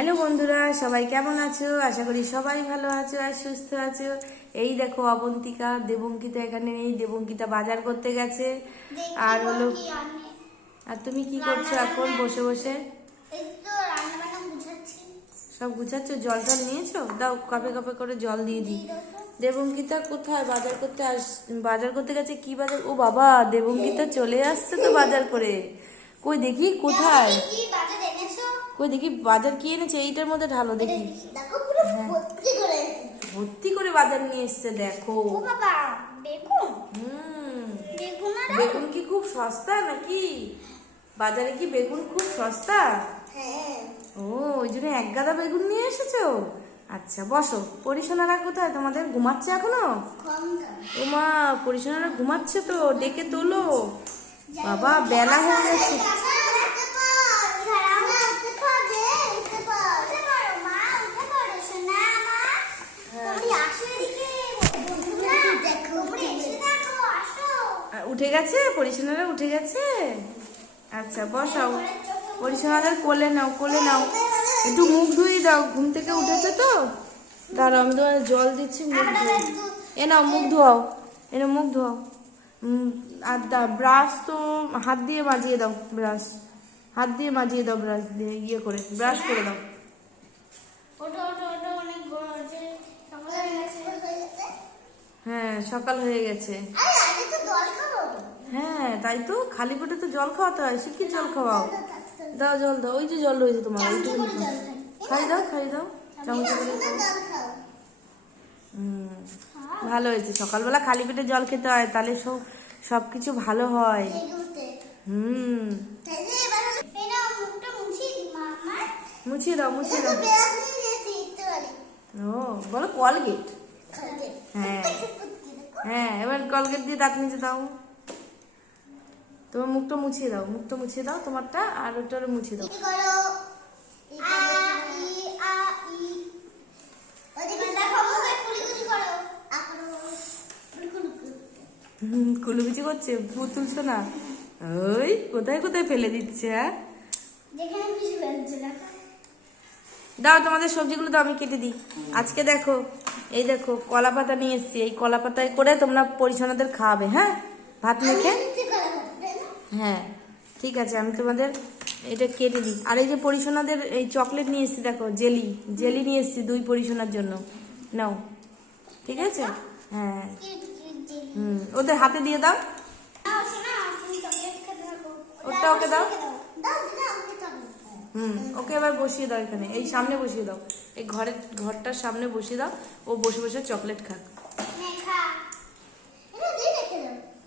Hello বন্ধুরা সবাই কেমন আছো? আশা করি সবাই ভালো আছো আর সুস্থ আছো। এই দেখো অবন্তিকা দেবঙ্কিতা এখানে নেই। দেবঙ্কিতা বাজার করতে গেছে। আর হলো আর তুমি কি করছ এখন বসে বসে? সব গুছাচ্ছ? জল টল নিয়েছো? দাও কপে কপে করে জল দিয়ে দিই। দেবঙ্কিতা কোথায়? বাজার করতে আস বাজার করতে গেছে কি বাজার? ও বাবা দেবঙ্কিতা চলে আসছে তো বাজার করে। কই দেখি কোথায়? কই দেখি বাজার কি এনেছে? এইটার মধ্যে ঢালো দেখি। ভর্তি করে বাজার নিয়ে এসছে দেখো। বেগুন? কি খুব সস্তা নাকি? বাজারে কি বেগুন খুব সস্তা? ও ওই জন্য এক গাদা বেগুন নিয়ে এসেছ? আচ্ছা বসো। পরিশোনারা কোথায়? তোমাদের ঘুমাচ্ছে এখনও? ও মা পরিশোনারা ঘুমাচ্ছে তো ডেকে তোলো। বাবা বেলা হয়ে গেছে। উঠে গেছে পরিশোনারা উঠে গেছে। আচ্ছা বসাও। পরিশোনাদের কোলে নাও কোলে নাও। একটু মুখ ধুয়ে দাও ঘুম থেকে উঠেছে তো? দাঁড়াও আমি তোমার জল দিচ্ছি মুখ এ নাও মুখ ধোয়াও। এ নাও মুখ ধোয়াও। আর দা ব্রাশ তো হাত দিয়ে মাজিয়ে দাও ব্রাশ। হাত দিয়ে মাজিয়ে দাও ব্রাশ দিয়ে ইয়ে করে ব্রাশ করে দাও। হ্যাঁ সকাল হয়ে গেছে। হ্যাঁ তাই তো? খালি পেটে তো জল খাওয়াতে হয়। সে কি জল খাওয়াও। দাও জল দাও। ওই যে জল রয়েছে তোমার খাই দাও খাই দাও। হুম, ভালো হয়েছে। সকালবেলা খালি পেটে জল খেতে হয়, তাহলে সব সব কিছু ভালো হয়। হুম। মুছিয়ে দাও মুছিয়ে দাও। ও, বলো কলগেট। হ্যাঁ হ্যাঁ এবার কলগেট দিয়ে দাঁত নিচে দাও। তোমার মুখটা মুছিয়ে দাও মুখটা মুছিয়ে দাও তোমারটা আর ওটারও মুছিয়ে দাও। কুলুকুচি করছে ভূত তুলছো না? ওই কোথায় কোথায় ফেলে দিচ্ছে হ্যাঁ? দাও তোমাদের সবজিগুলো দাও আমি কেটে দিই। আজকে দেখো এই দেখো কলা পাতা নিয়ে এসছি। এই কলা পাতায় করে তোমরা পরিচ্ছন্নদের খাওয়াবে হ্যাঁ? ভাত মেখে। হ্যাঁ ঠিক আছে আমি তোমাদের এটা কেটে দিই। আর এই যে পরিশোনাদের এই চকলেট নিয়ে এসছি দেখো জেলি জেলি নিয়ে এসছি দুই পরিশোনার জন্য। নাও ঠিক আছে? হ্যাঁ। হুম ওদের হাতে দিয়ে দাও। ওটা ওকে দাও। হুম ওকে এবার বসিয়ে দাও এখানে এই সামনে বসিয়ে দাও। এই ঘরের ঘরটার সামনে বসিয়ে দাও ও বসে বসে চকলেট খাক।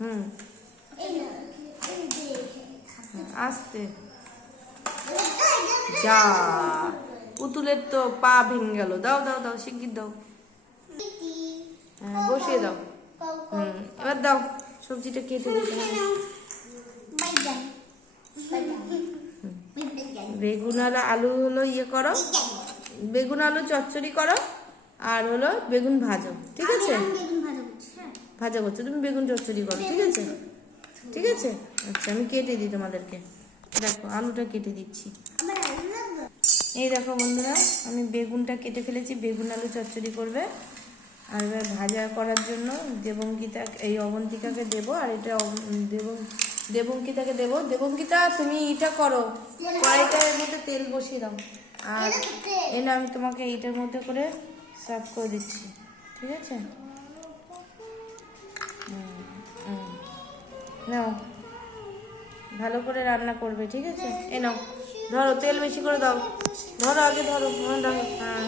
হুম হুম, আস্তে। যা পুতুলের তো পা ভেঙে গেল। দাও দাও দাও শিগগির দাও। হ্যাঁ বসিয়ে দাও। হুম এবার দাও সবজিটা কেটে দিতে বেগুন আর আলু হলো ইয়ে করো। বেগুন আলু চচ্চড়ি করো। আর হলো বেগুন ভাজো। ঠিক আছে? ভাজা করছ তুমি বেগুন চচ্চড়ি করো ঠিক আছে? ঠিক আছে? আচ্ছা আমি কেটে দিই তোমাদেরকে। দেখো, আলুটা কেটে দিচ্ছি। এই দেখো বন্ধুরা, আমি বেগুনটা কেটে ফেলেছি, বেগুন আলু চচ্চড়ি করবে। আর এবার ভাজা করার জন্য দেবঙ্কিতা এই অবন্তিকাকে দেবো, আর এটা দেবং দেবঙ্কিতাকে দেবো। দেবঙ্কিতা, তুমি এটা করো। কড়াইটার মধ্যে তেল বসিয়ে দাও। আর এনে আমি তোমাকে এইটার মধ্যে করে সার্ভ করে দিচ্ছি। ঠিক আছে? নাও। ভালো করে রান্না করবে ঠিক আছে? এ নাও। ধরো তেল বেশি করে দাও। ধরো আগে ধরো হ্যাঁ হ্যাঁ।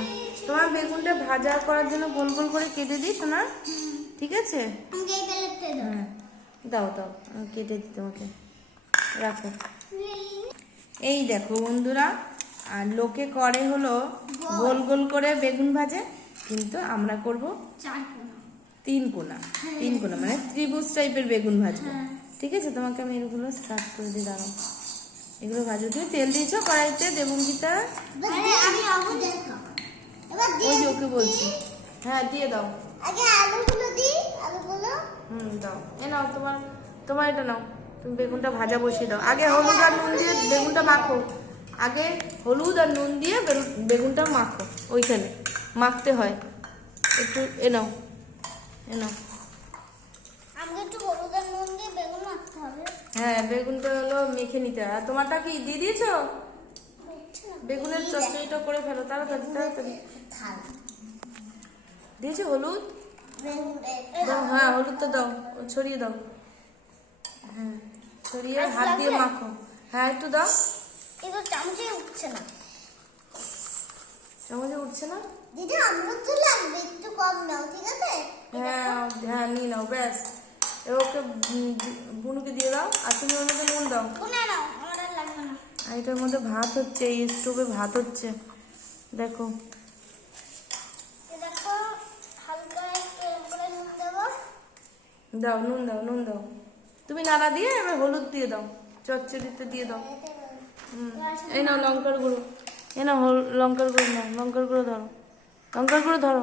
তোমার বেগুনটা ভাজা করার জন্য গোল গোল করে কেটে দিই সোনা? ঠিক আছে? হ্যাঁ। দাও দাও। কেটে দিই তোমাকে। রাখো। এই দেখো বন্ধুরা আর লোকে করে হলো গোল গোল করে বেগুন ভাজে কিন্তু আমরা করব তিন কোনা। তিন কোনা মানে ত্রিভুজ টাইপের বেগুন ভাজবো। ঠিক আছে? তোমাকে আমি এগুলো সার্ভ করে দিয়ে দাঁড়াও। এগুলো ভাজবো তুমি তেল দিয়েছ কড়াইতে দেবঙ্গিতা? ওই যে ওকে বলছি। হ্যাঁ দিয়ে দাও। আগে আলুগুলো দিই আলুগুলো। হুম দাও। এ নাও তোমার তোমার এটা নাও। তুমি বেগুনটা ভাজা বসিয়ে দাও। আগে হলুদ আর নুন দিয়ে বেগুনটা মাখো। আগে হলুদ আর নুন দিয়ে বেগুনটা মাখো। ওইখানে। মাখতে হয়। একটু এ নাও। এ নাও আমাকে একটু হলুদ আর নুন দিয়ে বেগুন মাখতে হবে হ্যাঁ বেগুনটা হলো মেখে নিতে আর তোমারটা কি দিয়ে দিয়েছ? বেগুনের চচ্চড়িটা করে ফেলো তাড়াতাড়ি তাড়াতাড়ি। দিয়েছ হলুদ? দাও হ্যাঁ হলুদটা দাও ছড়িয়ে দাও। হ্যাঁ ছড়িয়ে হাত দিয়ে মাখো। হ্যাঁ একটু দাও। এগুলো চামচে উঠছে না। চামচে উঠছে না? দিদি আমরা তো লাগবে একটু কম নাও ঠিক আছে? হ্যাঁ হ্যাঁ নিয়ে নাও ব্যাস। এ ওকে বুনুকে দিয়ে দাও আর তুমি ওর মধ্যে নুন দাও। আর এটার মধ্যে ভাত হচ্ছে এই স্টোভে ভাত হচ্ছে। দেখো। এ দাও নুন দাও নুন দাও। তুমি নাড়া দিয়ে এবার হলুদ দিয়ে দাও চচ্চড়িতে দিয়ে দাও। হুম এই নাও লঙ্কার গুঁড়ো। এই নাও লঙ্কার গুঁড়ো নাও লঙ্কার গুঁড়ো ধরো। লঙ্কার গুঁড়ো ধরো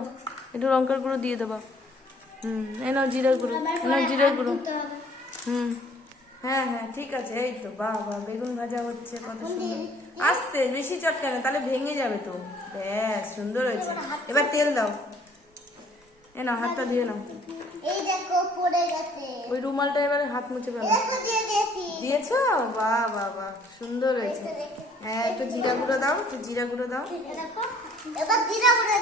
একটু লঙ্কার গুঁড়ো দিয়ে দেবা। হুম গুঁড়ো গুঁড়ো হুম হ্যাঁ হ্যাঁ ঠিক আছে এই তো বাহ বাহ বেগুন ভাজা হচ্ছে কত সুন্দর। আস্তে বেশি চটকানো তাহলে ভেঙে যাবে তো। ব্যাস সুন্দর হয়েছে। এবার তেল দাও। এ নাও হাতটা দিয়ে নাও। এই দেখো পড়ে গেছে। ওই রুমালটা এবারে হাত মুছে ফেলো। দিয়েছি। বাহ বাহ বাহ সুন্দর হয়েছে। হ্যাঁ একটু জিরা গুঁড়ো দাও একটু জিরা গুঁড়ো দাও। এই এবার জিরা গুঁড়ো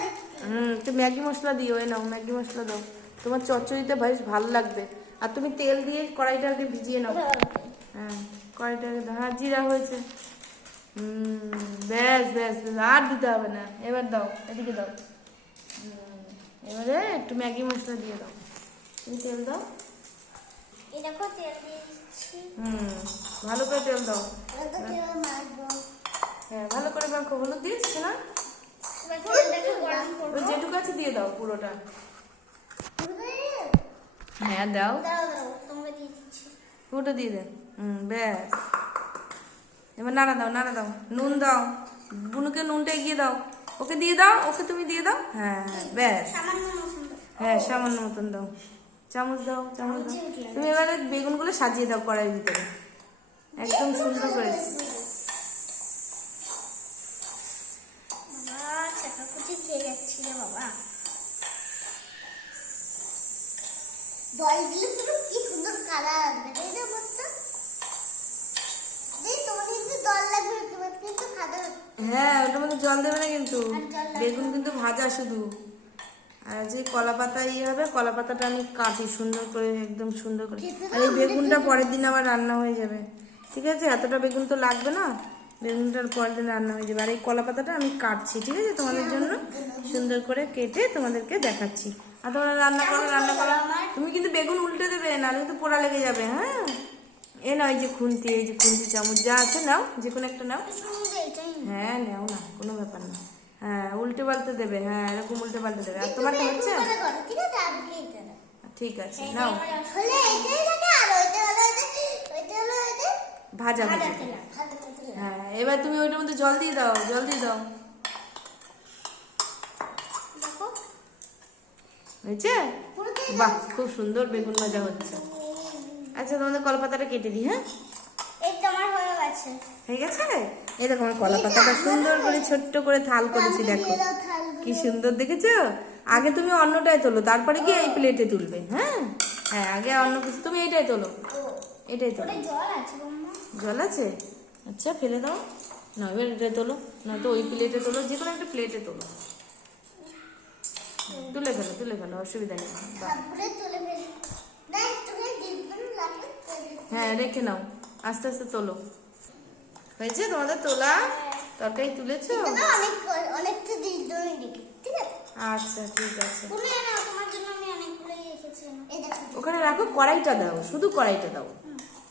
হুম একটু ম্যাগি মশলা দিও এ নাও ম্যাগি মশলা দাও। তোমার চচ্চড়িতে বেশ ভালো লাগবে। আর তুমি তেল দিয়ে কড়াইটা আগে ভিজিয়ে নাও। হ্যাঁ। কড়াইটা আগে হ্যাঁ জিরা হয়েছে। ব্যাস ব্যাস আর দিতে হবে না। এবার দাও এদিকে দাও। এবারে একটু ম্যাগি মশলা দিয়ে দাও। তুমি তেল দাও। হুম ভালো করে তেল দাও। হ্যাঁ ভালো করে মাখো। হলুদ দিয়েছিস না? যেটুকু আছে দিয়ে দাও পুরোটা। হ্যাঁ দাও তোমরা দিয়ে দিচ্ছি দে হুম ব্যাস এবার নাড়া দাও নাড়া দাও নুন দাও বুনুকে নুনটা এগিয়ে দাও ওকে দিয়ে দাও ওকে তুমি দিয়ে দাও হ্যাঁ হ্যাঁ ব্যাস। হ্যাঁ সামান্য মতন দাও চামচ দাও চামচ দাও তুমি এবারে বেগুনগুলো সাজিয়ে দাও কড়াইয়ের ভিতরে। একদম সুন্দর করে বাবা চাকাকুচি খেয়ে যাচ্ছি রে বাবা পুরো কি সুন্দর কালার আসবে তাই না বলতো হ্যাঁ ওটার মধ্যে জল দেবে না কিন্তু। বেগুন কিন্তু ভাজা শুধু। আর যে কলা পাতা ইয়ে হবে কলা পাতাটা আমি কাটি সুন্দর করে একদম সুন্দর করে। আর এই বেগুনটা পরের দিন আবার রান্না হয়ে যাবে। ঠিক আছে? এতটা বেগুন তো লাগবে না। বেগুনটার পরের দিন রান্না হয়ে যাবে। আর এই কলা পাতাটা আমি কাটছি ঠিক আছে? তোমাদের জন্য সুন্দর করে কেটে তোমাদেরকে দেখাচ্ছি। আর তোমরা রান্না করো রান্না করো। তুমি কিন্তু বেগুন উল্টে দেবে নাহলে কিন্তু পোড়া লেগে যাবে হ্যাঁ? এ নয় যে খুন্তি এই যে খুন্তি চামচ যা আছে নাও যে কোনো একটা নাও। হ্যাঁ নেও না কোনো ব্যাপার না। হ্যাঁ উল্টে পাল্টে দেবে হ্যাঁ এরকম উল্টে পাল্টে দেবে। আর হচ্ছে? আছে? কি এটা ঠিক আছে নাও। ভাজা ভাজা। হ্যাঁ এবার তুমি ওইটার মধ্যে জল দিয়ে দাও জল দিয়ে দাও। হয়েছে? বাহ খুব সুন্দর বেগুন ভাজা হচ্ছে। আচ্ছা তোমাদের কলপাতাটা কেটে দিই হ্যাঁ? হয়ে গেছে। এই দেখো আমার কলা পাতাটা সুন্দর করে ছোট্ট করে থাল করেছি দেখো। কি সুন্দর দেখেছ? আগে তুমি অন্যটায় তোলো তারপরে গিয়ে এই প্লেটে তুলবে হ্যাঁ? হ্যাঁ আগে অন্য কিছু তুমি এইটাই তোলো। এটাই তোলো। জল আছে আচ্ছা ফেলে দাও। না এবার এটা তোলো। না তো ওই প্লেটে তোলো যে কোনো একটা প্লেটে তোলো। তুলে ফেলো তুলে ফেলো অসুবিধা নেই। হ্যাঁ রেখে নাও। আস্তে আস্তে তোলো। হয়েছে? তোমাদের তোলা তরকারি তুলেছো? আচ্ছা ঠিক আছে। ওখানে রাখো কড়াইটা দাও শুধু কড়াইটা দাও।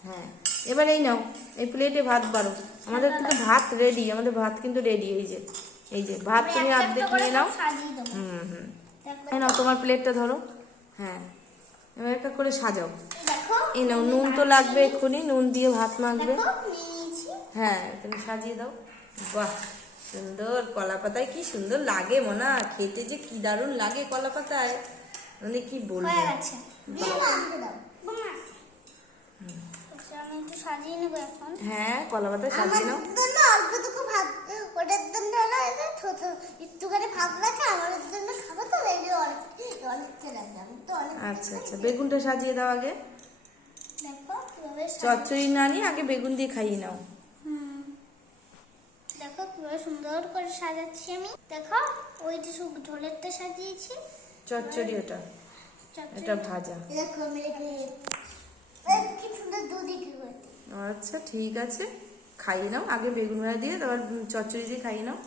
হ্যাঁ এবার এই নাও এই প্লেটে ভাত বারো আমাদের কিন্তু ভাত রেডি আমাদের ভাত কিন্তু রেডি এই যে। এই যে ভাত তুমি করে নিয়ে নাও। হুম হুম। নাও তোমার প্লেটটা ধরো। হ্যাঁ। এবার একটা করে সাজাও। এই নাও নুন তো লাগবে এক্ষুনি নুন দিয়ে ভাত মাখবে। হ্যাঁ তুমি সাজিয়ে দাও। বাহ সুন্দর কলা পাতায় কি সুন্দর লাগে মনা। খেতে যে কি দারুণ লাগে কলা পাতায় মানে কি বলব হয়ে গেছে দিয়ে দাও আমাকে দাও বম্মা আচ্ছা, আমি একটু সাজিয়ে নেব এখন। হ্যাঁ কলা পাতা সাজিয়ে নাও। জন্য অল্পটুকু ভাত ওটার জন্য হলো ভাত রাখে আমার জন্য খাব তো এই যে অনেক অনেকটা লাগবে আমি তো অনেক আচ্ছা আচ্ছা বেগুনটা সাজিয়ে দাও আগে। দেখো চচ্চড়ি না নিয়ে আগে বেগুন দিয়ে খাইয়ে নাও। হুম। দেখো কীভাবে সুন্দর করে সাজাচ্ছি আমি। দেখো ওই যে ঝোলেরটা সাজিয়েছি। চচ্চড়ি ওটা। এটা ভাজা। দেখো আচ্ছা ঠিক আছে। খাইয়ে নাও আগে বেগুন ভাজা দিয়ে তারপর চচ্চড়ি দিয়ে খাইয়ে নাও।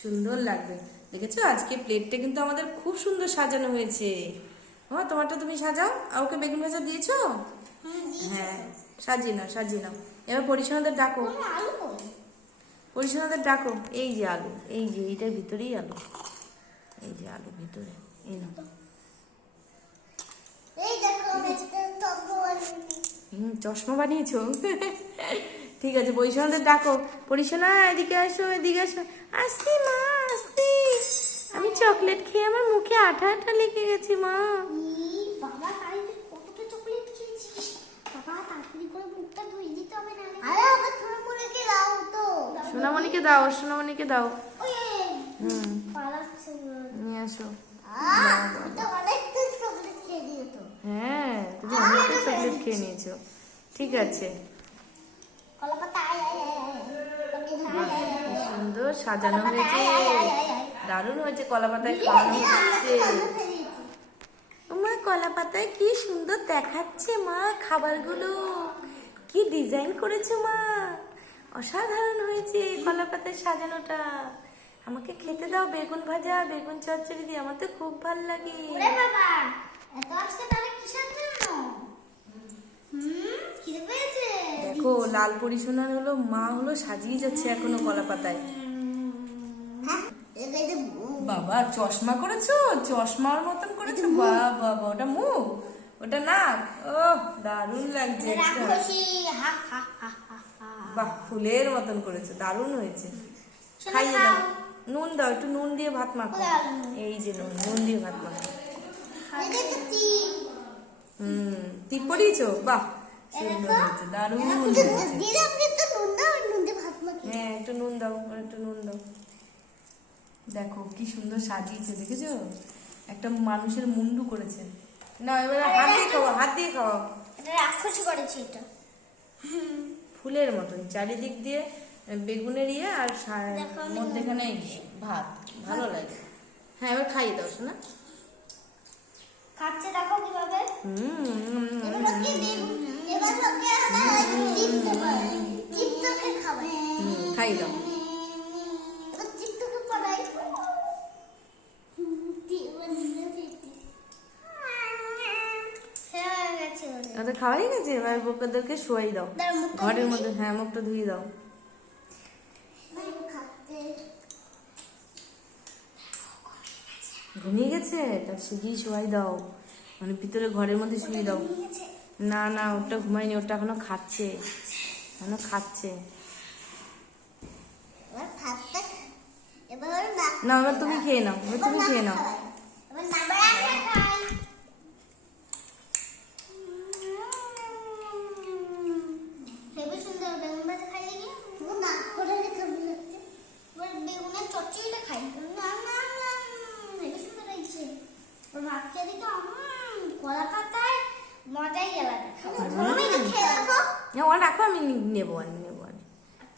সুন্দর লাগবে। দেখেছ? আজকে প্লেটটা কিন্তু আমাদের খুব সুন্দর সাজানো হয়েছে। ও তোমারটা তুমি সাজাও। ওকে বেগুন ভাজা দিয়েছ? হ্যাঁ সাজিয়ে নাও সাজিয়ে নাও। এবার পরিচ্ছন্নদের ডাকো। পরিচ্ছন্নদের ডাকো। এই যে আলু এই যে এইটার ভিতরেই আলু। এই যে আলু ভিতরে এই নাও। এই দেখো হুম চশমা বানিয়েছো? ঠিক আছে পরিচ্ছন্নদের ডাকো। পরিচ্ছনা এদিকে আসো এদিকে আসো। আসছি মা আসছি আমি চকলেট খেয়ে আমার মুখে আঠা আঠা লেগে গেছি মা। বাবা কালকে কতটা চকলেট খেয়েছিস? বাবা তাড়াতাড়ি করে মুখটা ধুয়ে দিতে হবে না আরে আবার ছোট করে তো। সোনামণিকে দাও সোনামণিকে দাও। হুম পালাচ্ছে নিয়ে আসো আহ তো অনেক তো চকলেট খেয়ে দিও তো হ্যাঁ তুমি অনেকটা চকলেট খেয়ে নিয়েছো। ঠিক আছে। সুন্দর সাজানো হয়েছে। দারুণ হয়েছে কলা পাতায় খাওয়ানো হচ্ছে। মা কলা পাতায় কি সুন্দর দেখাচ্ছে মা খাবারগুলো। কি ডিজাইন করেছ মা। অসাধারণ হয়েছে কলা পাতায় সাজানোটা। আমাকে খেতে দাও বেগুন ভাজা বেগুন চচ্চড়ি দিয়ে। আমার তো খুব ভালো লাগে। বাবা এত আজকে তাহলে কিসের জন্য হুম খিদে পেয়েছে দেখো লাল পরিশোনার হলো মা হলো সাজিয়ে যাচ্ছে এখনও কলা পাতায়। বাবা চশমা করেছ? চশমার মতন করেছ? বাবা ওটা মুখ ওটা নাক। ও দারুণ লাগছে বাহ ফুলের মতন করেছ দারুণ হয়েছে। খাইয়ে দাও। নুন দাও একটু নুন দিয়ে ভাত মাখো? এই যে নুন নুন দিয়ে ভাত মাখো। হুম বাহ সুন্দর হয়েছে দারুণ হ্যাঁ একটু নুন দাও একটু নুন দাও। দেখো কি সুন্দর সাজিয়েছে দেখেছ? একটা মানুষের মুন্ডু করেছে। না এবার হাত দিয়ে খাওয়া হাত দিয়ে খাওয়া। রাক্ষসী করেছি এটা। ফুলের মতন চারিদিক দিয়ে বেগুনের ইয়ে আর মধ্যেখানে ভাত ভালো লাগে। হ্যাঁ এবার খাইয়ে দাও শোনা। খাচ্ছে দেখো কীভাবে। এবার ওকে এবার ওকে খাবে। খাইয়ে দাও। হয়ে খাওয়াই গেছে? এবার ওদেরকে শোয়াই দাও। দাও, ঘরের মধ্যে হ্যাঁ মুখটা ধুয়ে দাও। ঘুমিয়ে গেছে? তার শুকিয়ে শোয়াই দাও। মানে ভিতরে ঘরের মধ্যে শুয়ে দাও। না না ওটা ঘুমায়নি ওটা এখনও খাচ্ছে। এখনও খাচ্ছে। না এবার তুমি খেয়ে নাও এবার তুমি খেয়ে নাও এবার নাক খাই হেবি সুন্দর বেগুন ভাজা খাইলে কি ও নাক করে রেখে লাগছে এবার বেগুনের চচ্চড়িটা খাই না না না হেবি সুন্দর হয়েছে ওর ভাত খেয়ে দেখি উম, মজাই আলাদা খাবার। তুমি তো খেয়ে দেখো। না ওটা রাখো আমি নেব আমি নেব আমি।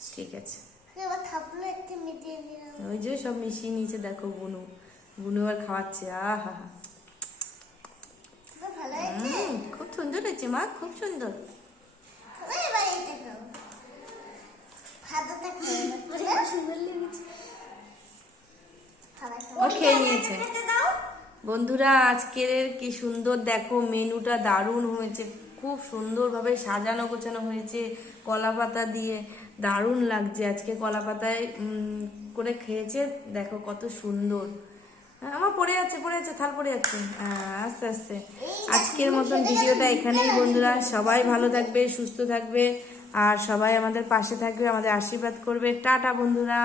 ঠিক আছে। এবার থাপলো একটু মিটিয়ে দিলাম ওই যে সব মিশিয়ে নিয়েছে দেখো বুনু। বুনু আর খাওয়াচ্ছে আহা। খুব সুন্দর হয়েছে মা খুব সুন্দর। ও খেয়ে নিয়েছে। বন্ধুরা আজকের কি সুন্দর দেখো মেনুটা দারুণ হয়েছে। খুব সুন্দরভাবে সাজানো গোছানো হয়েছে কলা পাতা দিয়ে। দারুণ লাগছে আজকে কলা পাতায় করে খেয়েছে। দেখো কত সুন্দর। হ্যাঁ, আমার পড়ে যাচ্ছে পড়ে যাচ্ছে থাল পড়ে যাচ্ছে হ্যাঁ, আস্তে আস্তে। আজকের মতন ভিডিওটা এখানেই বন্ধুরা। সবাই ভালো থাকবে সুস্থ থাকবে আর সবাই আমাদের পাশে থাকবে আমাদের আশীর্বাদ করবে। টাটা বন্ধুরা।